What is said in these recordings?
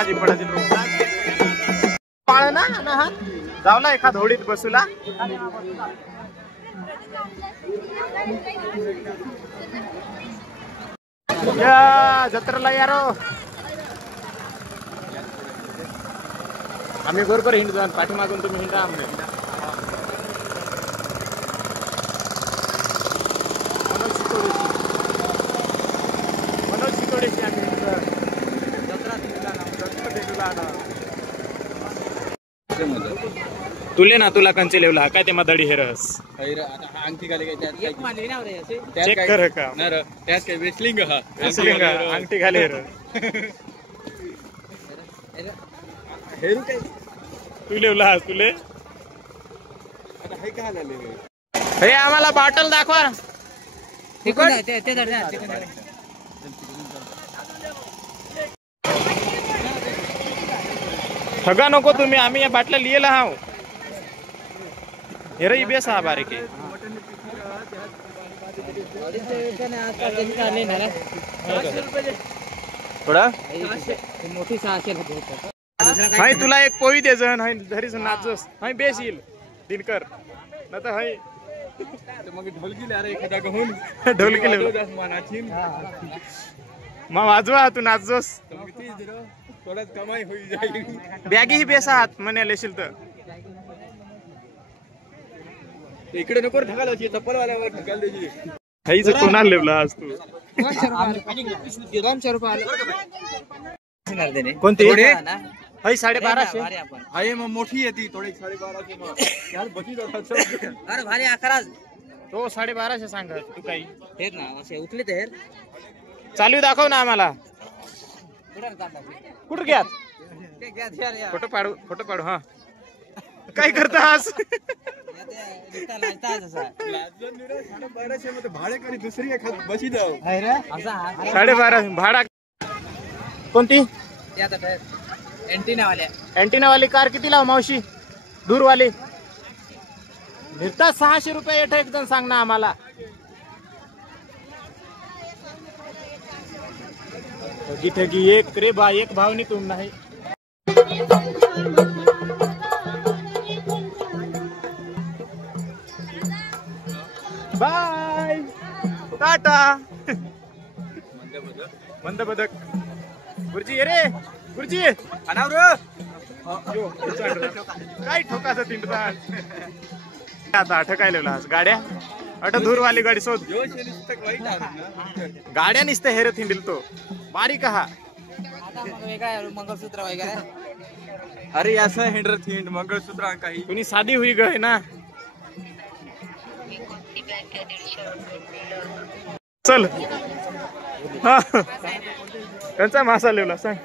काजी पडायची पाळ ना जावला एखाद होडीत बसूला या जत्रेला यारो आम्ही बरोबर हिंडतो पाठीमागून तुम्ही हिंडा आम्ही मनोज शितोडेची आम्ही तुले ना तुला कंचे लेवला काय ते मदडी हेरस अंगठी घाले चेक कर का त्यात काय वेस्लिंग अंगठी घाले हेर हेरू काय तू लेवला तुले आता हे काय झाले हे आम्हाला बॉटल दाखवा ठगा नको तुम्ही आम्ही या बाटल्या लिहिला हाव हेरही बेस हा बारीक थोडा मोठी 600 हाय तुला एक पोई दे जण हाय धरीच नाचस हाय बेस येईल दिनकर न तर हाय मग ढोलकी ला रे एखादा गहून ढोलकी ले मानाची मग वाजवा तू नाचस थोडा कमाई होई जाईल बॅगी ही बेस आहात म्हणे लेशील तर इकडे नको ढगाल चप्पल वाल्यावर ढगाल द्यायची हाईच कोणाला लेवला आज तू 200 रुपये कोणती हाय 1250 हाय मग मोठी येते थोडी 1250 मग यार बची जातात अरे भारी आकाराज तो 1250 सांगा तू काही हेर ना असे उठले तर चालू दाखव ना आम्हाला कुठं घ्या फोटो पाडू हा काय करतास भाडे करी दुसरी एखाद बशी जाऊ 12.5 भाडा कोणती अँटिना वाली कार किती लाव मावशी दूरवाली निर्ता 600 रुपये येत एकदम सांग ना आम्हाला ठगी एक रे बा एक भावनी तुम नाही बाय टाटा मंद बदक गुरुजी ये रे गुरुजी अनावर काय ठोकाचं तिंडतात आता अटकायला गाड्या अट धूरवाली गाडी शोध गाड्या निसते हेरे थिंडिल तो बारीक हा मंगलसूत्र वगैरे अरे असं हेंडर थिंड मंगळसूत्र काही कुणी साधी हुई गय ना चल हा त्यांचा मासा लिवला सांग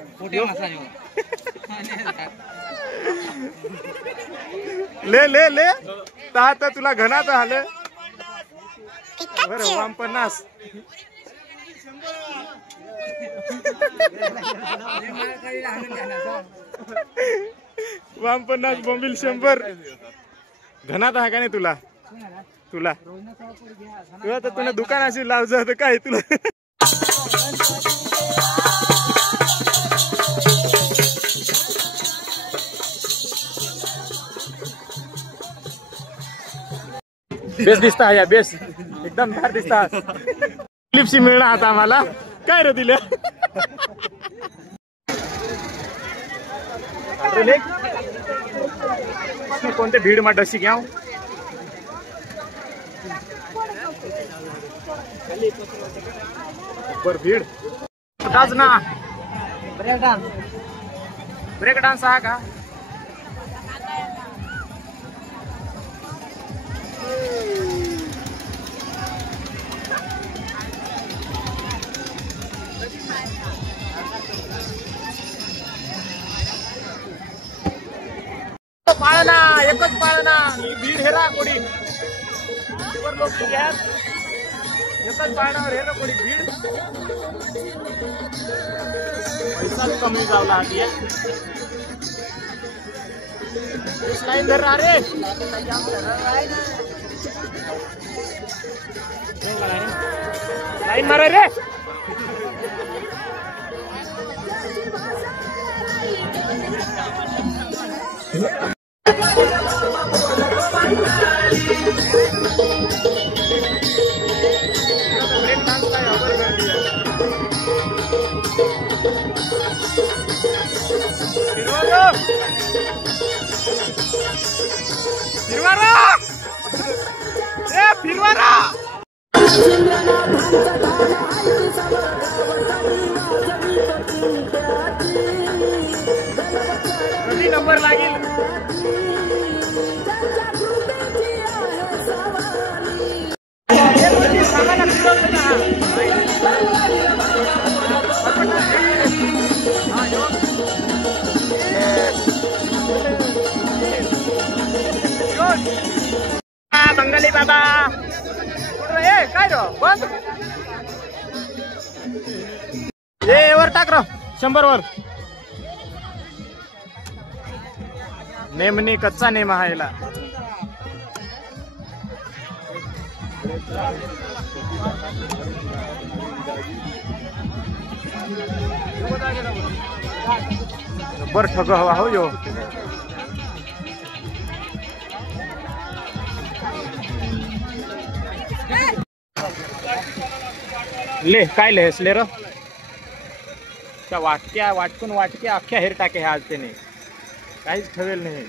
ले ले ले ता तुला घनात आलं बरं 50 50 बोंबील 100 घनात हा का नाही तुला तुला तर तुला दुकानाशी लावचं तर काय तुला बेस दिसता या बेस एकदम धार दिसता क्लिपशी मिळणार आता आम्हाला काय रे दिल्या कोणते भीड मा डशी घ्या बर भीड डान्स ना ब्रेक डान्स हा का पाळना एकच पाळना ही भीड हेरा कोडी लोक एकच पाळणावर हेरा कोडी भीड पैसा कमी जावला आधी लाईन धर रे लाईन मारा रे ब्रेक डान्स काय अवघड गर्दी आहे. फिरवारा फिरवारा कधी नंबर लागेल. बंगाली बाबा काय रो बंद ये वर टाक रो 100 वर. नेमनी कच्चा नेम हायला. बर ठग हवा हो यो. ले काय लेस ले र त्या वाटक्या वाटकून वाटक्या अख्ख्या हेर टाके आज त्याने काहीच ठेवेल नाही.